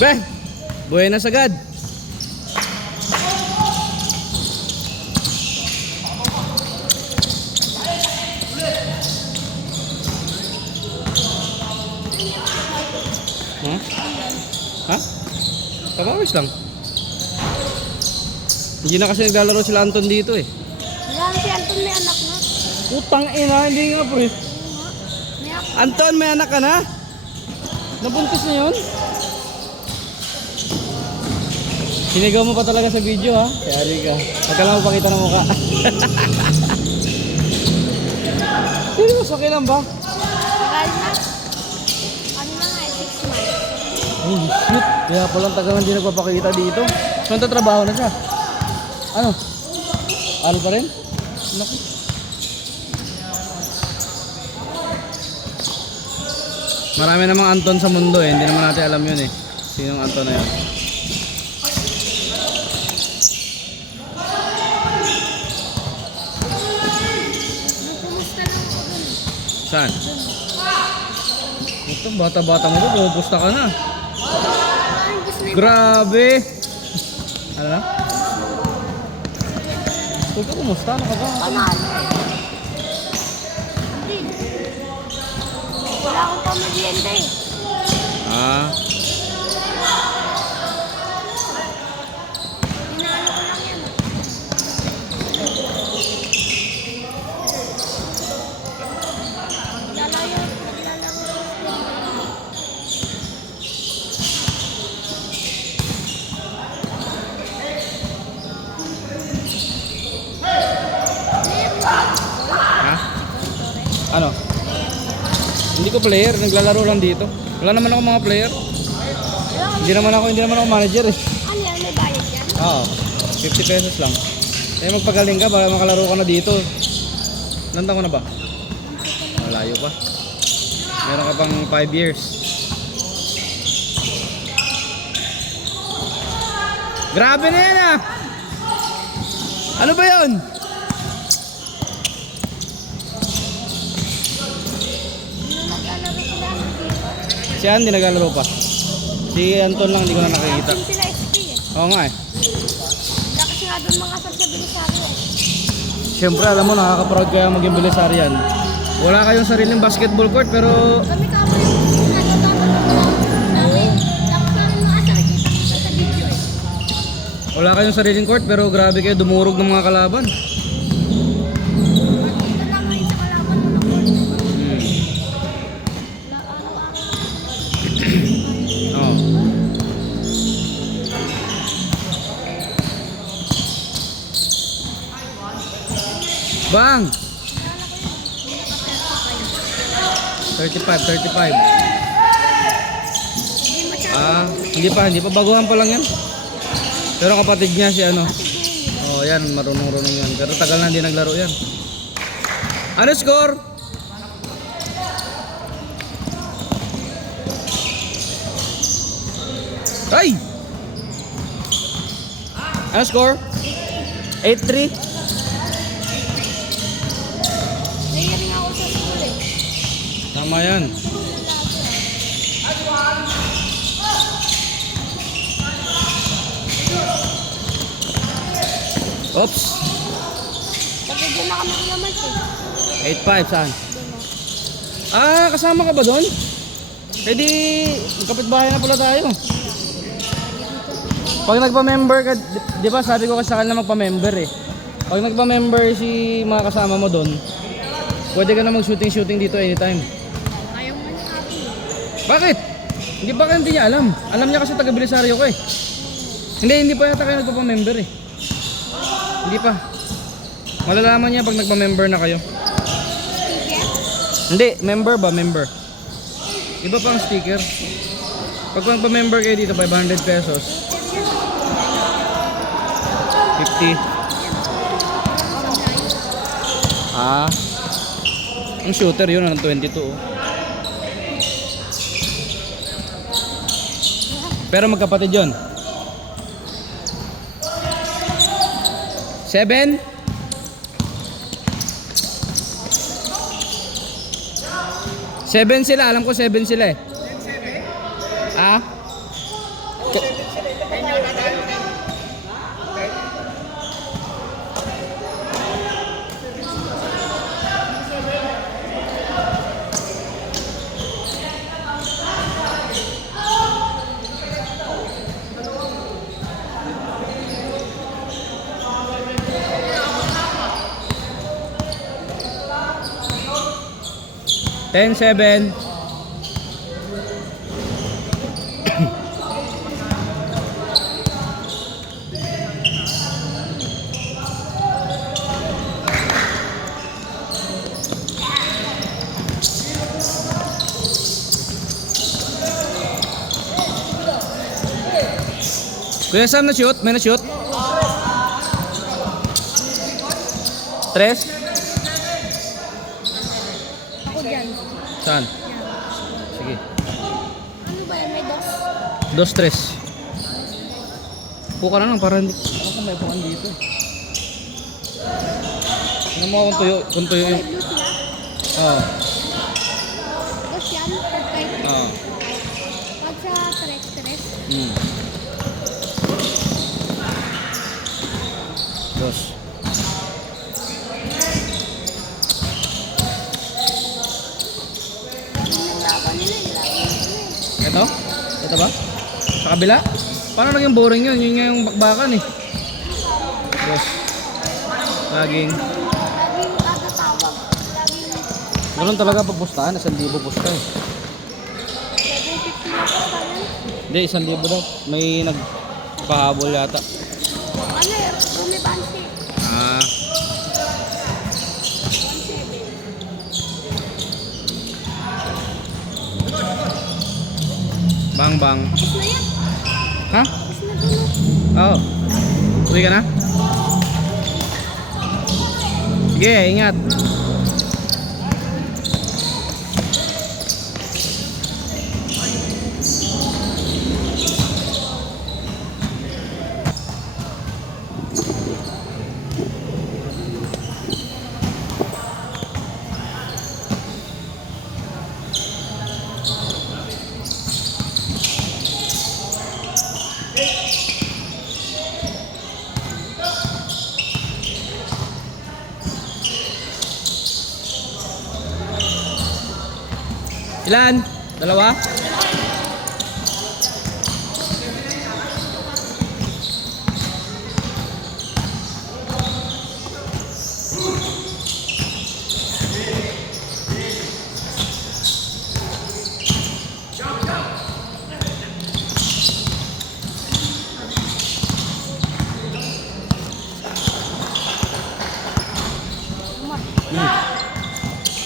Be, buenas agad. Ha? Ha? Kabawis lang. Hindi na kasi naglalaro sila Anton dito eh. Wala si Anton, may anak na. Utang ina, hindi nga pre. May anak. Anton, may anak ka na? Nabuntis na yun? Sinigaw mo pa talaga sa video ha? Kaya ka. Huwag ka lang mapakita ng mukha. Serious, okay lang ba? Tagal na. Ano na nga, 6 months. Holy shit. Kaya palang tagal hindi nagpapakita dito. Saan tatrabaho na siya? Ano? Ano pa rin? Naku. Marami namang Anton sa mundo eh. Hindi naman natin alam yun eh. Sinong Anton na yun? Kumusta lang ako dun? Saan? Ito, bata-bata mo to. Pumupusta ka na. Parang gusto na Grabe! Ano na? Huwag ka kumusta? Ano ka ba? panalo. Hindi. Wala akong pamagyenda eh. Ah, Inaano ko lang yan. Naglalaro. ha? Ano? Hindi ko player, naglalaro lang dito. Wala naman ako mga player. Hindi naman ako manager eh. Ano yan, may bayad yan? Oo, 50 pesos lang. Eh magpagaling ka para makalaro ka na dito. Ilan taon ko na ba? Malayo pa. Meron ka pang 5 years. Grabe na yan ah! Ano ba yun? Ano naglalaro sila dito? Si Andy naglalaro pa. Si Anton lang hindi ko na nakikita. Team sila SP eh. Oo nga eh. Wala kasi nga doon mga sasabi ni Saro eh. Siyempre alam mo nakaka-proud kaya maging Belisarian. Wala kayong sariling basketball court pero Kami kamo yung nagtatapos namin. Tapos namin mga asa nakita ko sa video eh. wala kayong sariling court pero grabe kayo dumurog ng mga kalaban. Makita lang ngayon sa kalaban mo na court. Hmm. Na araw-araw. Oh. Bang! 35. Hindi masyado. Ah, hindi pa baguhan pa lang yan. Pero kapatid niya si ano. Oh, yan marunong-runong yan. Pero tagal na hindi naglaro yan. Ano score? Ay! Ano score? 8-3? Nahiring ako sa school eh. Tama yan. Oops. Kasi doon na kami Kuya Mike eh. 8-5 saan? Doon na. Ah, kasama ka ba doon? Eh di, kapitbahay na pala tayo. Pag nagpa-member ka, di ba sabi ko kasi sa kanila magpa-member eh. Pag nagpa-member si mga kasama mo doon, pwede ka na mag-shooting dito anytime. Ayaw mo niya ako eh. Bakit? Hindi ba hindi niya alam? Alam niya kasi taga Belisario ko eh. Hindi pa yata kayo nagpa-member eh. Hindi pa. Malalaman niya pag nagpa-member na kayo. Sticker? Hindi, member ba? Member. Iba pang sticker. Pag nagpa-member kayo dito, 500 pesos. 50. Ah. Ang shooter yun, ng 22. Oh. Pero magkapatid yun. 7? 7 sila, alam ko 7 sila eh. Ah? 10-7. Kuya Sam, na-shoot? May na-shoot? 3? Ako dyan. Saan? Yan. Sige. Ano ba yan? May dos? 2-3. Puka na lang para hindi. Ako may pukan dito. Ano mo kung tuyo May yung... blue sila. Oo. Dos yan. Okay. Oo. Pag sa tres. Hmm. 2. Yung laban nila. Ito? Ito ba? Sa kabila? Paano naging boring yun? Yun nga yung bakbakan eh. 2. Laging. Laging kada tawag. Laging Ganun talaga pag pustahan. 1,000 pusta eh. 750 na pa yan. Hindi, 1,000 daw. May nagpahabol yata. Ano eh? Bumibansi. Ah. 1.7. Bang bang. Tapos na yan. Ha? Tapos na dun. Oo. Uwi ka na? Sige, ingat. Ilan? 2?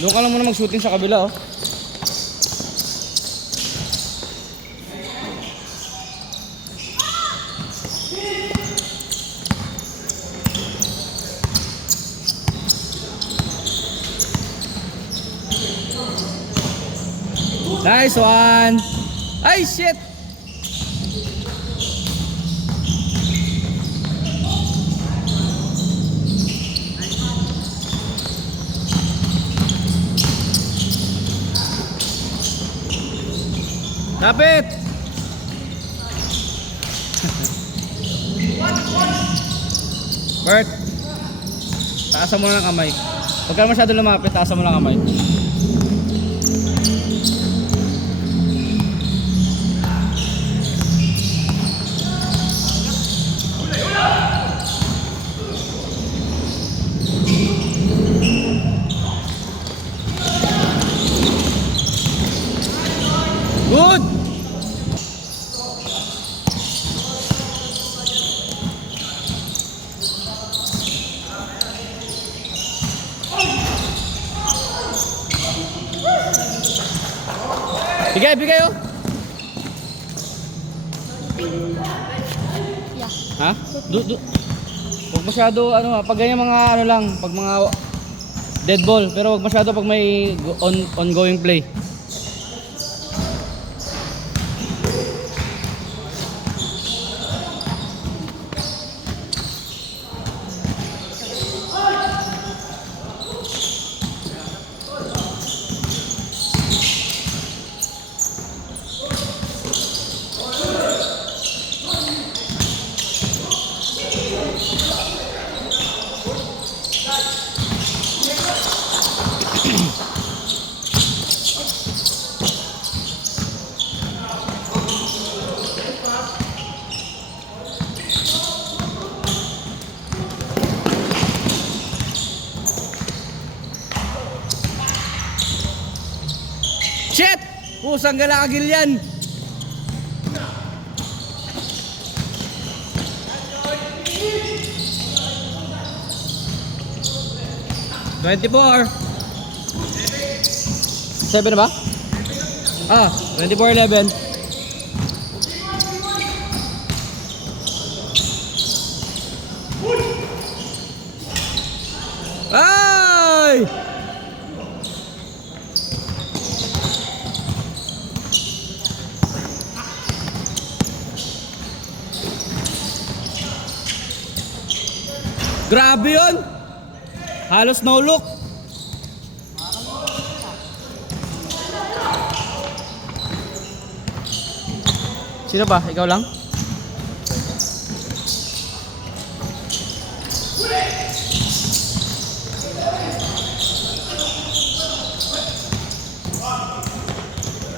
Doon ka lang muna mag-shooting sa kabila, oh. Nice one! Ay, shit! Lapit! Bert, taasan mo na ng kamay. Huwag ka masyado lumapit, taasan mo lang kamay. Good! Bigay oh. Yeah. Ha? Huwag masyado pag ganyan mga lang, pag mga dead ball, pero huwag masyado pag may ongoing play. Shit! Pusang galakagil yan. Seven na ba? 24-11. Ay! Grabe yun! Halos no look. Sino ba? Ikaw lang?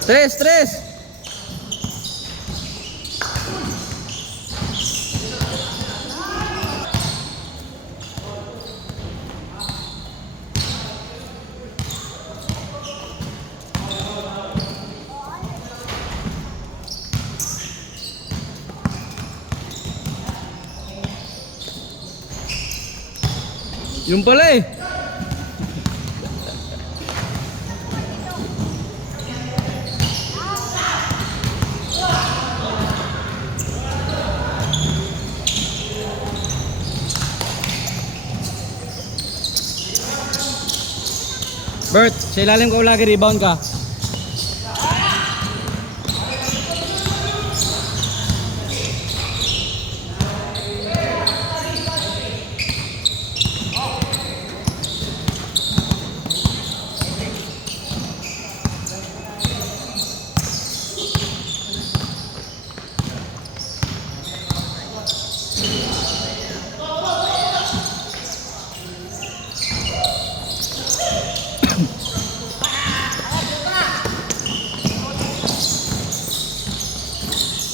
Tres. Yung pala eh. Bert, sa ilalim ko lagi, rebound ka.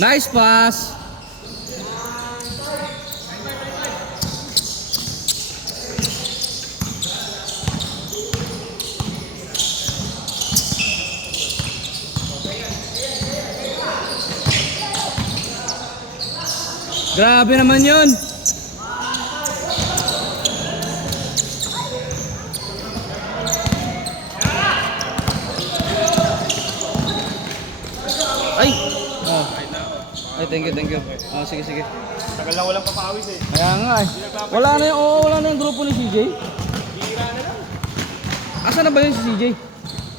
Nice pass. Grabe naman yun. Ay. Oh. Ay, thank you. Oh, sige. Tagal lang walang papawis eh. Kaya nga eh. Wala na yung grupo ni CJ. Bira na lang. Asa na ba yun si CJ?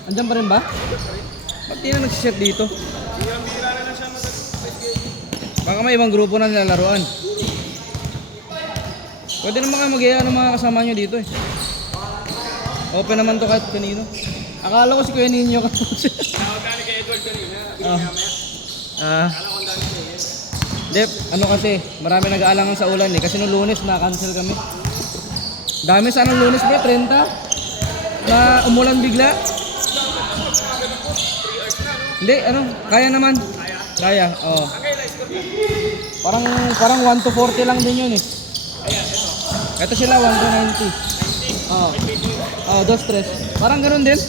Andyan pa rin ba? Ba't di na nagsiset dito? Bira na lang siya mag-schedule. Baka may ibang grupo na nilalaruan. Pwede naman kayo mag-iya ng mga kasama nyo dito eh. Open naman to kahit kanino. Akala ko si Kuya Ninyo kasi. Tawag ka ni kay Edward kanina. Kala ko ang dami siya eh. Dep, ano kasi, marami nag-aalangan sa ulan eh. Kasi nung Lunes na-cancel kami. Dami sana nung Lunes bro, 30. Na umulan bigla. Hindi, kaya naman. Kaya, oo. Parang 1 to 40 lang din yun eh. Ito sila 1 to 90. Oo, 2-3. Parang ganun din.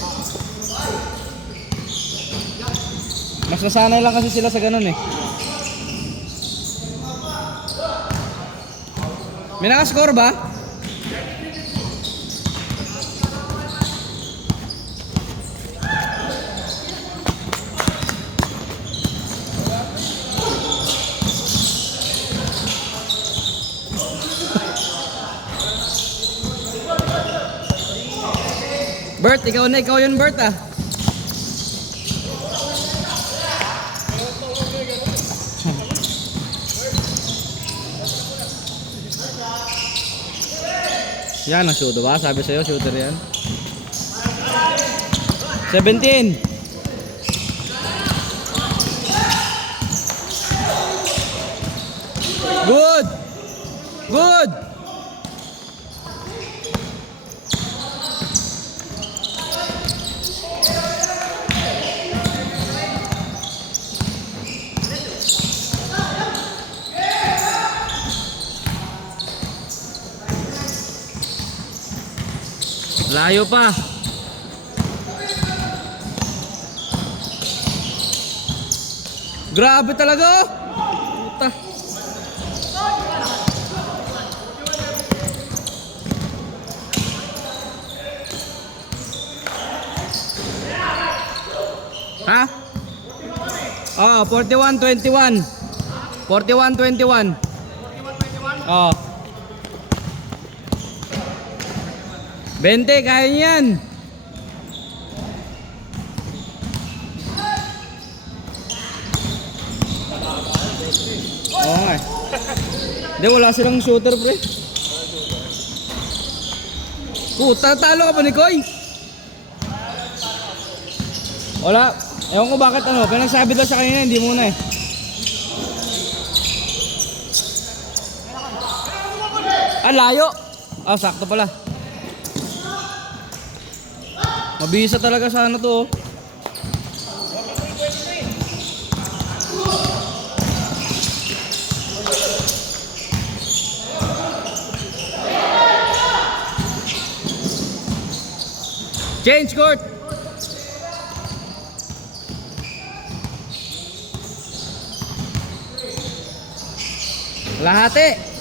Mas nasanay lang kasi sila sa ganun eh. May naka-score ba? Bert, ikaw yun Bert ah. Yan ang shoot, diba? Sabi sa'yo, shooter yan. 17. Good! Good! Layo pa. Grabe talaga oh. Puta. Ha? Oh, 41-21. 41-21. Oh. 20, kaya niyo yan. Oo nga eh. Hindi, wala silang shooter pre. Puta, talo ka pa ni Koy? Wala. Ewan ko bakit ano, pero nagsabi daw sa kanina, hindi muna eh. Ah, layo. Ah, sakto pala. Mabisa talaga sana to oh. Change court. Lahati.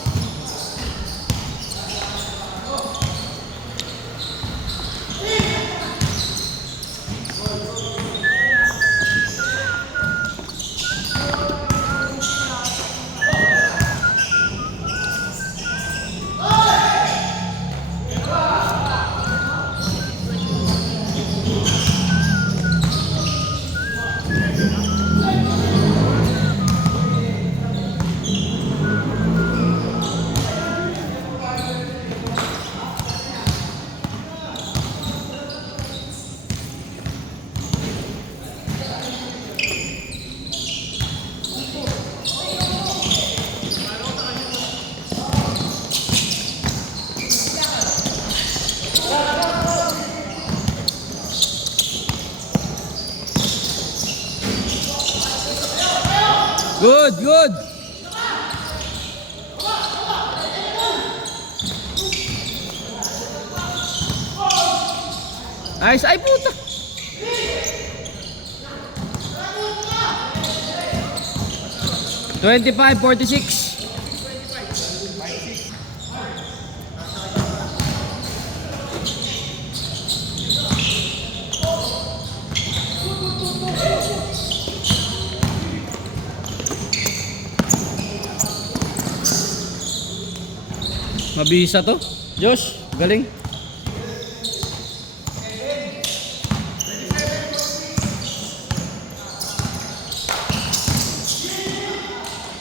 Good, good. Ayos, ay puta. $25, 46. Mabisa to. Josh, galing.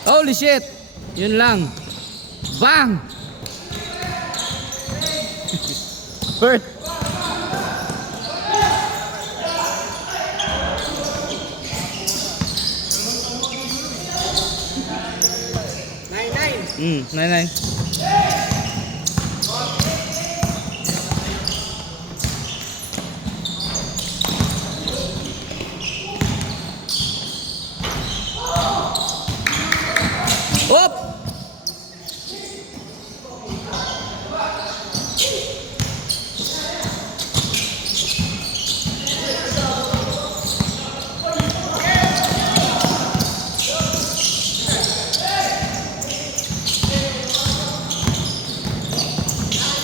Holy shit. Yun lang. Bang! Bert. Nine, 9-9. Op!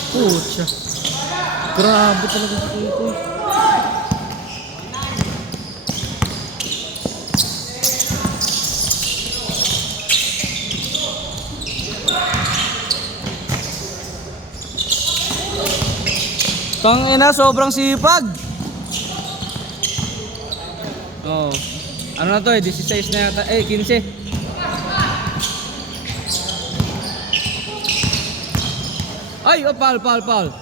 Pucha. Grabe talaga ito. Tangina, sobrang sipag. Oh. Ano na to eh, 16 na yata. 15. Ay, oh, foul.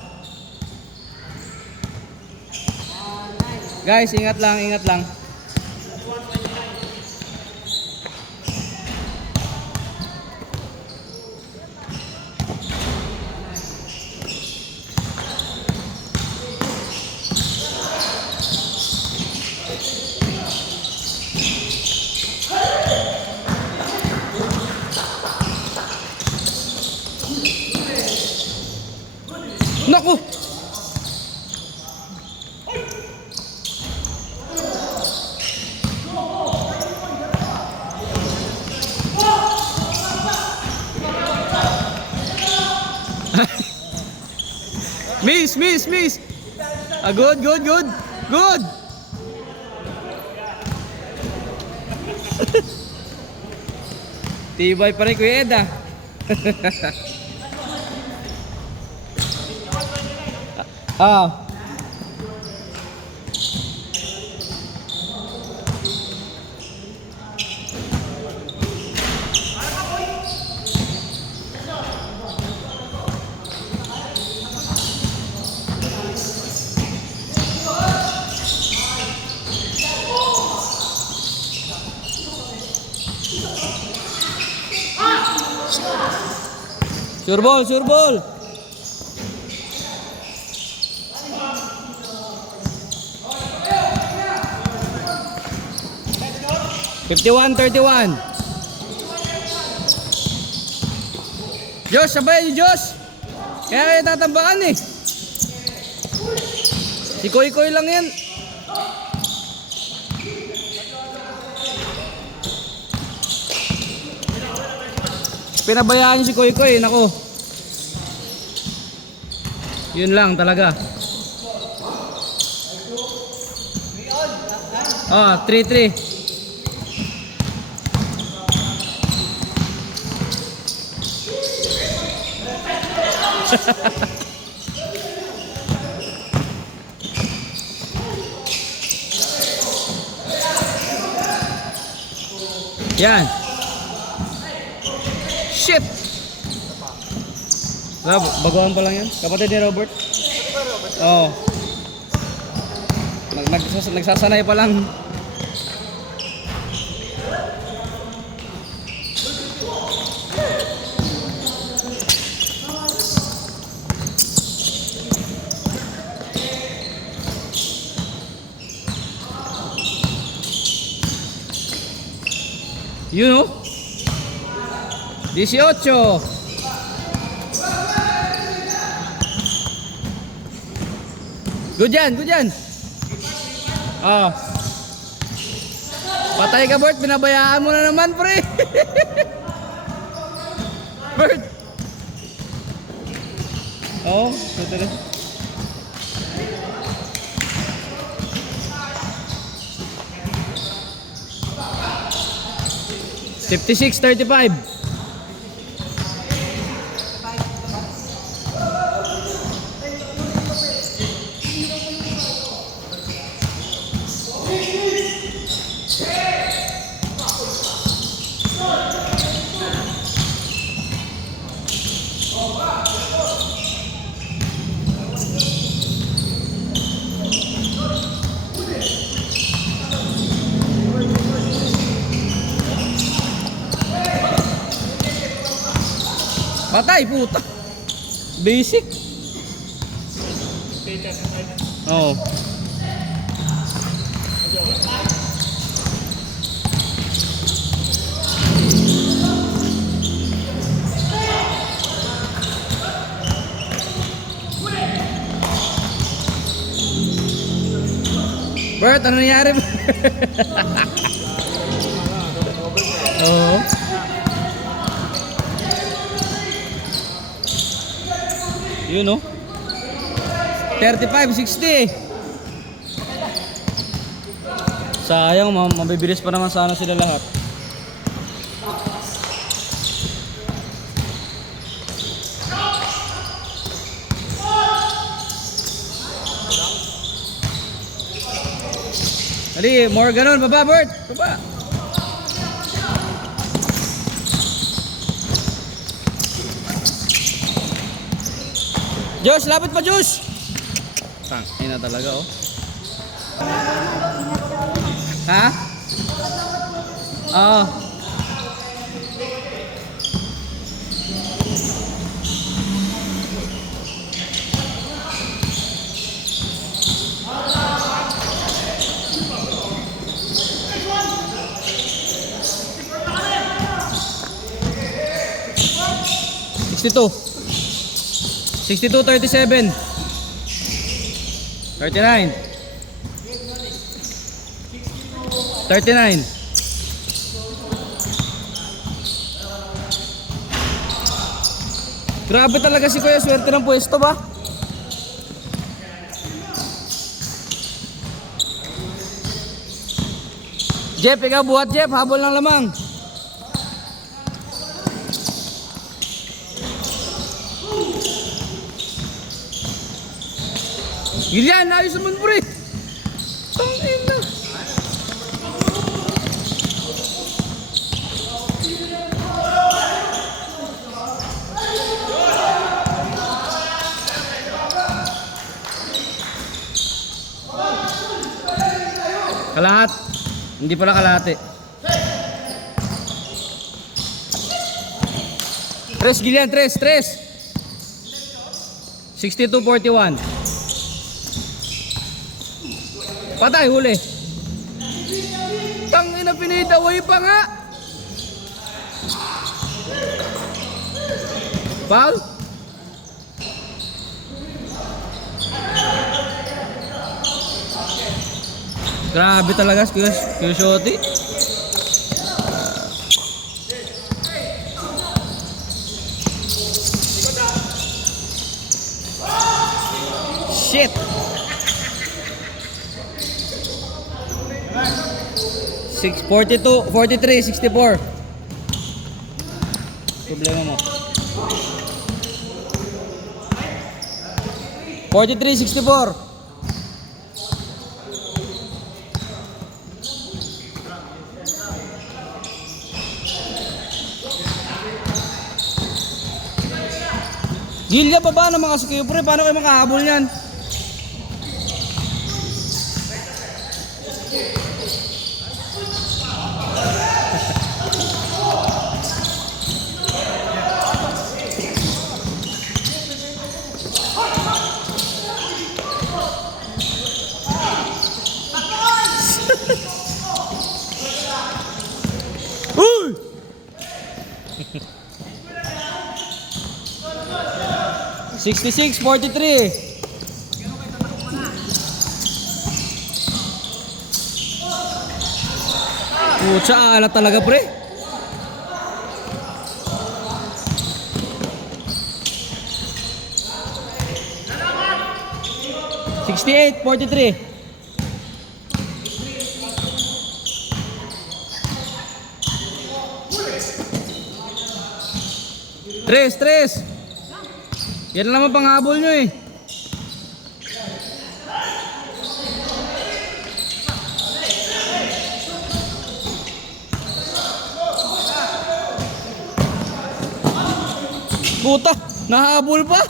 Guys, ingat lang. Naku! Miss. Ah, good. Good. Tibay pa rin Kuya Ed ah. Ah. Sure ball. 51-31. Josh, sabay niyo Josh. Kaya tatambakan eh. Si Koy lang yan. Pinabayaan si Koy, nako. Yun lang talaga. Ah, 3-3. Yan. Shit. Baguhan pa lang yan. Kapatid ni Robert. Oo. Nagsasanay pa lang. You know? 18. Good yan. Oh. Patay ka, Bert. Pinabayaan mo na naman, pre. Bert. Oh, ito rin. $56-35. Patay, puta. Basic. Oh. Bert, ano nangyari? Oh. You know? 35-60. Sayang, mabibilis pa naman sana sila lahat. Dali, more ganun. Baba, Bert. Baba. Josh, lapit pa, Josh. Ina talaga, oh. Ha? Oo. $62. 62-37. 39. 39. Grabe talaga si Kuya, swerte ng pwesto ba? Jeff, ikaw buhat Jeff, habol ng lamang. Gilian, ayos naman pre. Tangina. Kalahat. Hindi pala kalahati. Tres, Gilian, tres. 62-41. Patay, huli. Tangina, pinidaway pa nga. Foul? Grabe talaga, Kuya Shoti. Shit. 43-64. Problema mo. 43-64. Gilya baba ng mga sukiyo pre, paano kayo makahabol yan? Uy! 66-43. Pucha, alat talaga pre. Sixty-eight, 43. Tres. Yan naman panghabol nyo eh. Puta, nahabol pa.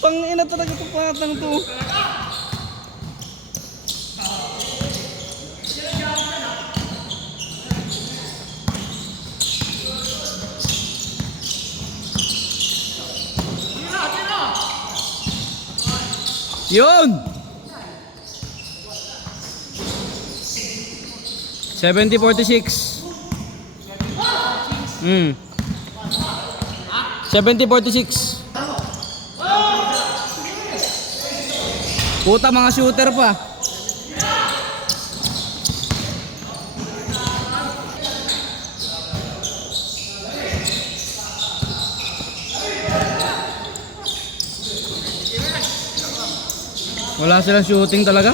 Pangina talaga itong patang to. Yun! 70-46. 70-46. Puta, mga shooter pa. Wala silang shooting talaga.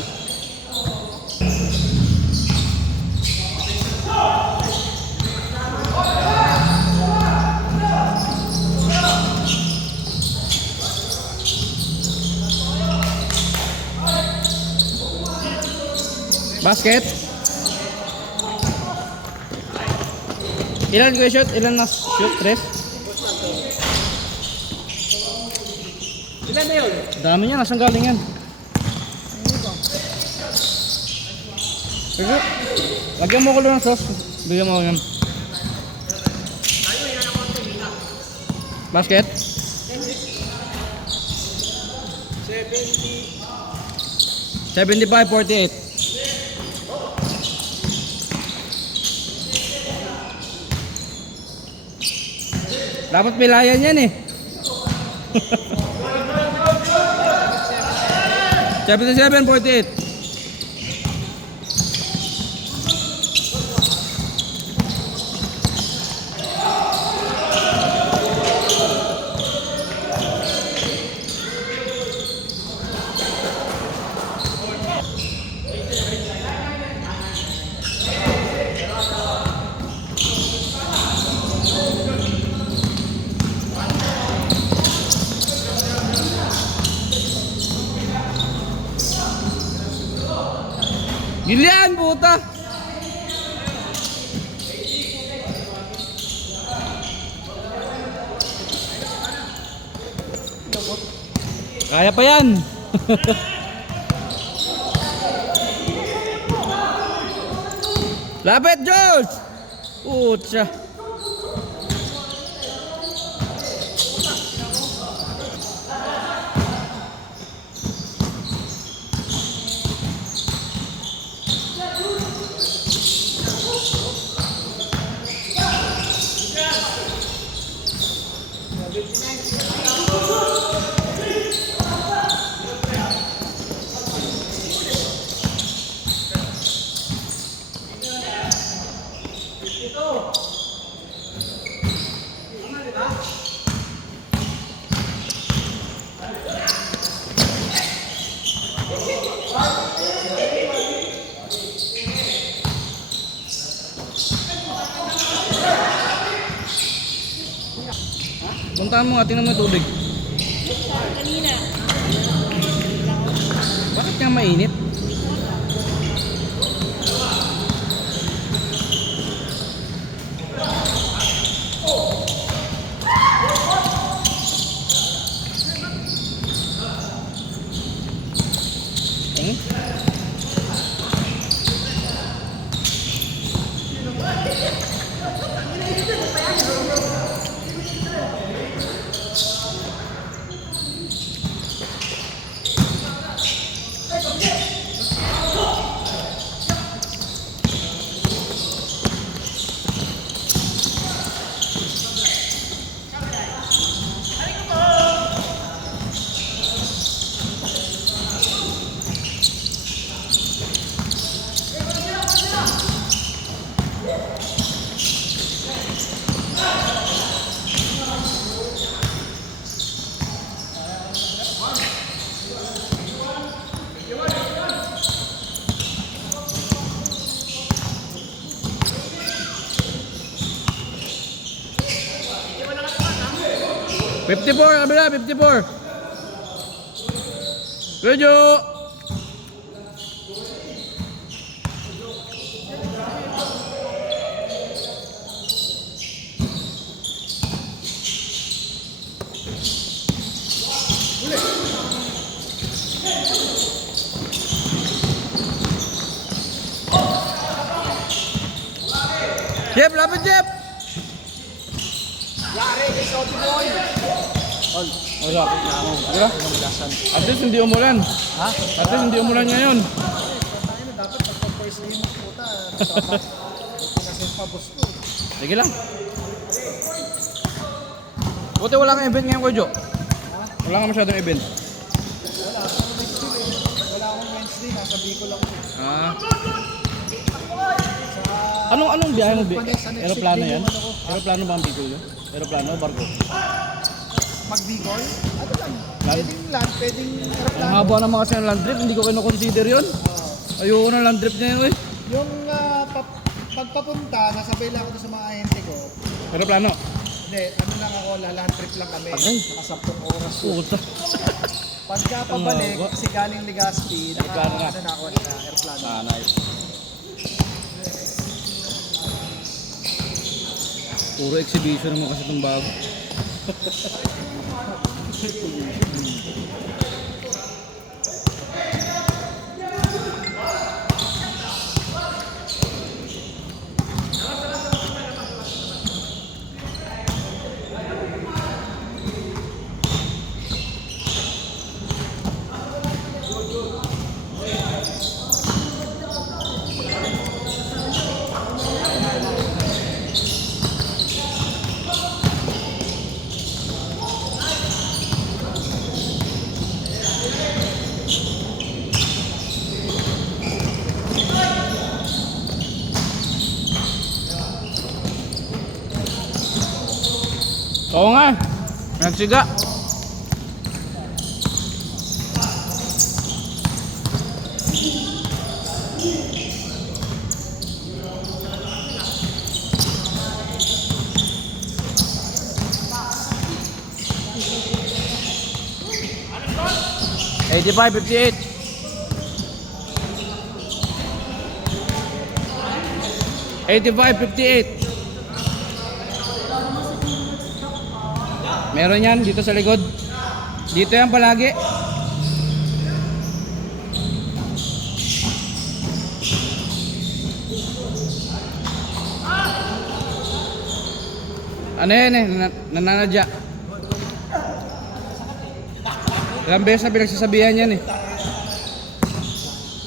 Basket. Ilan ko shoot? Ilan na shoot? Tres? Ilan na yun? Dami niya. Nasaan galing yan? Sige. Lagyan mo ko lang ng sauce. Bigyan mo ko yan. Basket. 75-48. Dapat pilayan yan eh. 77-48. Gilian, puta! Kaya pa yan! Lapit, George! Putya! Puntahan mo nga, tingnan mo yung tubig. Kanina. Bakit nga mainit? $54, kabila, $54. Medyo. Jeff, lapit Jeff. Wala. Wala. At least hindi umulan. Ha? At least hindi umulan ngayon. Dapat pagpa-first game ng puta. Kasi pabos ko. Sige lang. Buti wala kang event ngayon ko, Jo. Wala kang masyadong event. Wala akong next week eh. Wala akong Wednesday. Nasa Bicol ako. Ah. Sa Anong biyahe mo? Sa next Aeroplano week, yan? ano ko. Aeroplano ba ang Bicol yun? Aeroplano o barko? Mag-Bicol? Ano lang? Land? Pwedeng land, pwedeng Ang aeroplano. haba naman kasi ng land trip, hindi ko kino-consider yun. Ayoko ng land trip niya yun, eh. Yung pagpapunta, nasabay lang ako doon sa mga ahente ko. Aeroplano? Hindi, ano lang ako, land trip lang kami. Agay. Naka 10 oras. Puta. Pagka pabalik, Ang haba. kasi galing Legazpi, Aeroplano na. ano na ako, na aeroplano. Ah, nice. Puro exhibition naman kasi itong bago. Oo nga, nagsiga. $85.58. 85-58. Meron yan dito sa likod. Dito yan palagi. Ano yan eh, nananadya. Ilang beses na pinagsasabihan yan eh.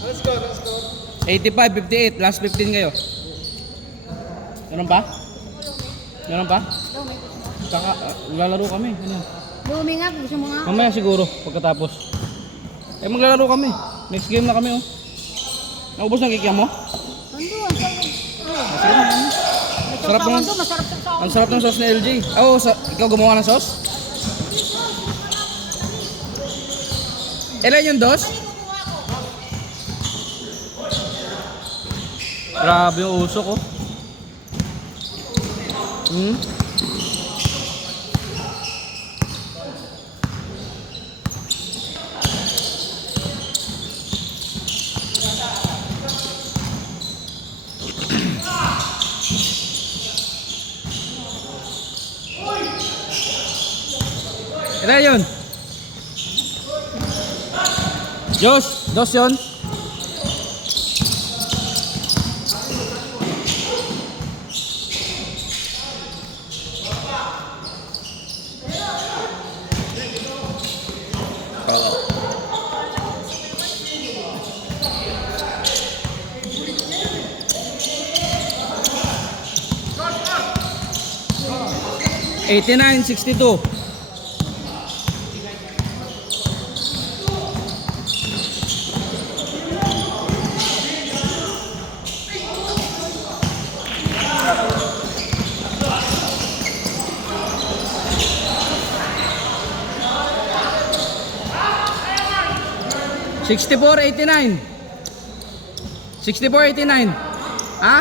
Let's go, let's go. 85-58, last 15 kayo. Meron pa? Meron pa? Saka, lalaro kami. Ano? Lumi nga, gusto mo nga. Mamaya siguro, pagkatapos. Maglalaro kami. Next game na kami oh. Naubos na kikya mo? Ando, ang Sarap ng, masarap sa tao. ang sarap ng sauce ni LJ. Oh, ikaw gumawa ng sauce? Ilan yung dos? Grabe yung usok oh. Ilan yun? Josh, dos yun? Oh. 89-62. $64.89. $64.89. Ha?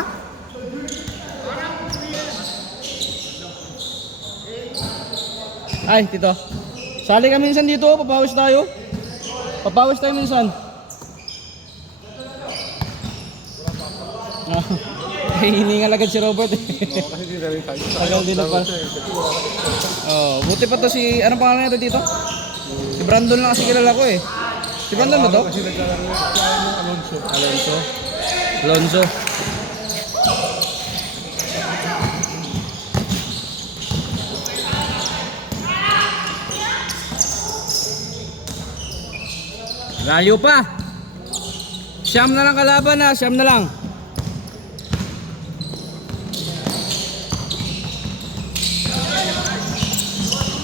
Ay, tito. Sali ka minsan dito, papawis tayo. Papawis tayo minsan. Hiningal agad si Robert. Kasi di na rin tayo. Tagal din na pala. Oh, buti pa to si, anong pangalan nito dito? Si Brandon lang kasi kilala ko eh. Si Brandon ba to? Kasi nagkalaro ng Alonso. Alonso. Alonso. Layo pa. Siyam na lang kalaban na, siyam na lang.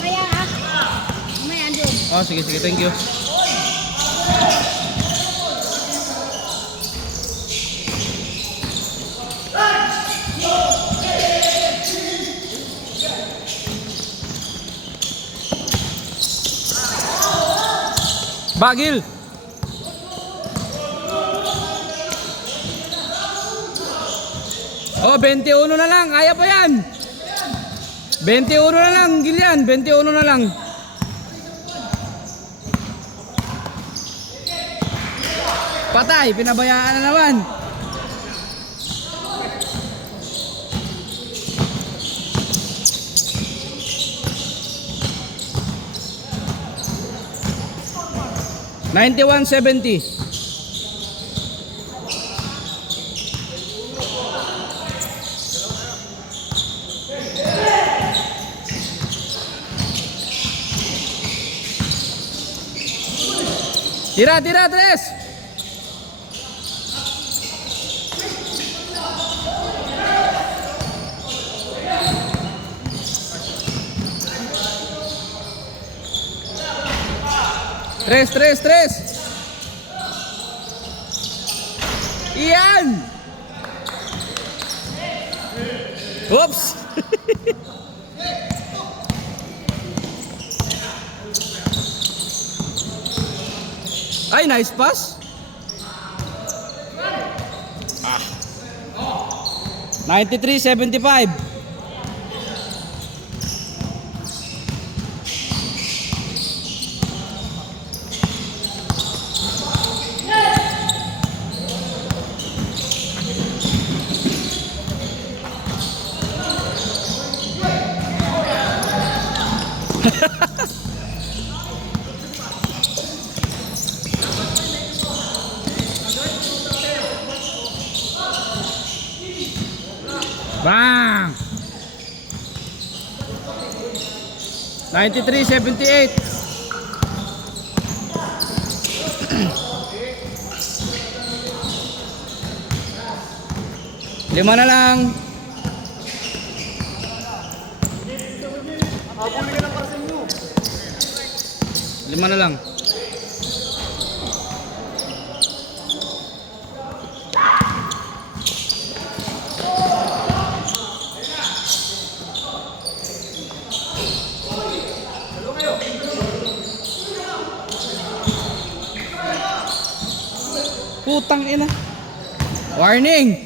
Mamaya ha. Mamaya andun. Oh, sige, sige, thank you. Bagil. Oh, 21 na lang. Kaya pa yan. 21 na lang, Gilian. 21 na lang. Patay, pinabayaan na naman. $91.70. Tira, tira, tres. Tres, tres, tres. Iyan. Oops. Ay, nice pass. 93-75. Bang! 93-78. Lima na lang. Lima na lang. Putang ina. Warning.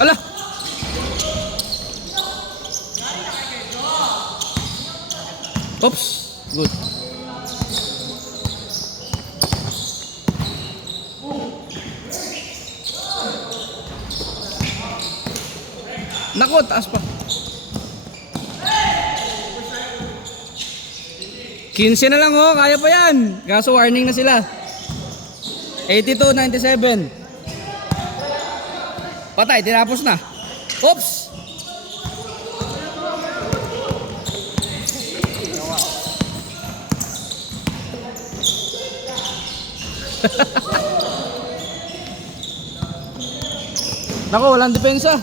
Ala. Oops. Good. Nako, taas pa. 15 na lang oh, kaya pa yan. Kaso warning na sila. 82-97. Patay, tinapos na. Oops! Nako, walang depensa.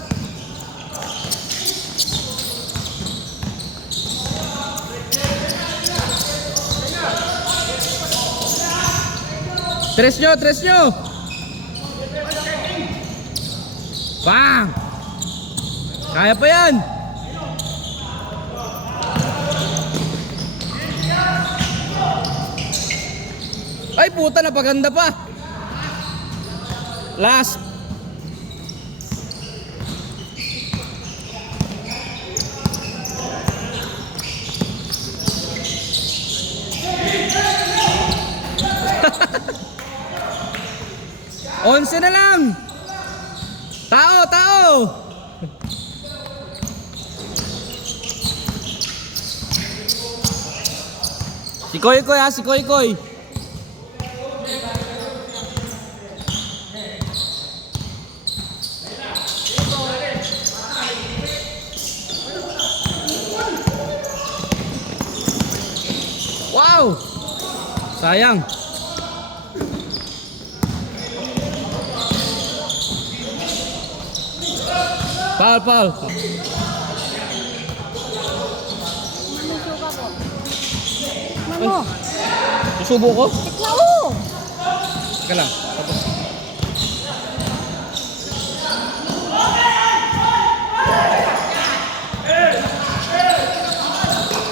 Tres nyo. Bang! Kaya pa yan. Ay puta, napaganda pa. Last. Onse na lang. Tao. Si Koy ha, si Koy. Wow! Sayang. Pal. Manusuka ko. Mamo. Susubo ko? Tiklao. Teka lang. Tapos.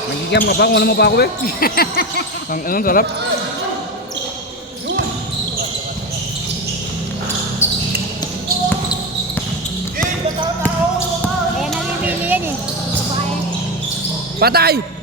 Nagigam ka pa? Kung ano mo pa ako eh. Ang sarap. Eh, namimili yan eh. Babae. Patay!